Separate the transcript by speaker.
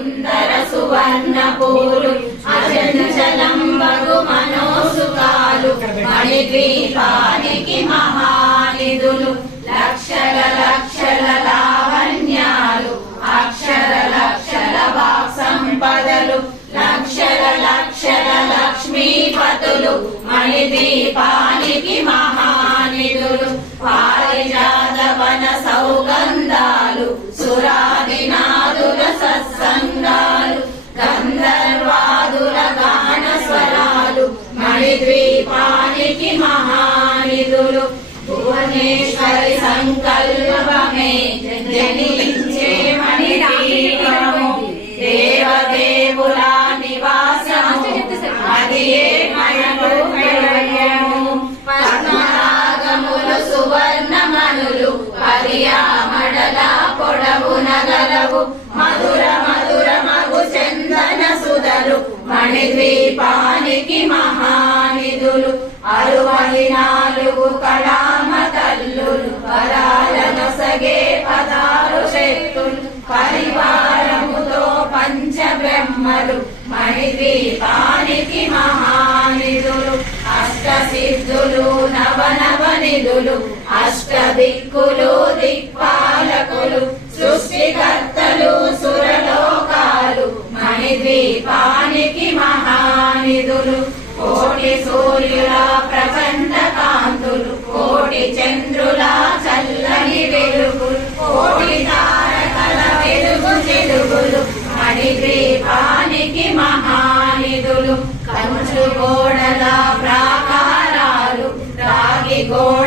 Speaker 1: సుందర సువర్ణ పూలు అచంచలంబగు మనోసుకాలు మణిద్వీపానికి మహానిధులు లక్షల లక్షల లావణ్యాలు అక్షర లక్షల వాక్ సంపదలు లక్షల లక్షల లక్ష్మీపతులు మణిద్వీపానికి మహానిధులు పారిజాతవన సౌగంధ మణిద్వీపానికి మహానిధులు. భువనేశ్వరి సంకల్పమే జనించే దేవదేవుల నివాసము అది ఏ మనము పద్మరాగములు సువర్ణమణులు పర్యామడల పొడవు నగలవు. మధుర మధుర మగు చందన సుధలు మణిద్వీపానికి మహా అరువది నాలుగు కళామ తల్లులు వరాలను సగే పదారు శక్తులు పరివారముతో పంచ బ్రహ్మలు మణిద్వీపానికి మహానిధులు అష్ట సిద్ధులు నవ నవ కోటి సూర్యుల ప్రచండ కాంతులు కోటి చంద్రులా చల్లని వెలుగులు కోటి తారకల వెలుగు చెలుగులు మణిద్వీపానికి మహానిధులు కంచు గోడల ప్రాకారాలు రాగి గోడ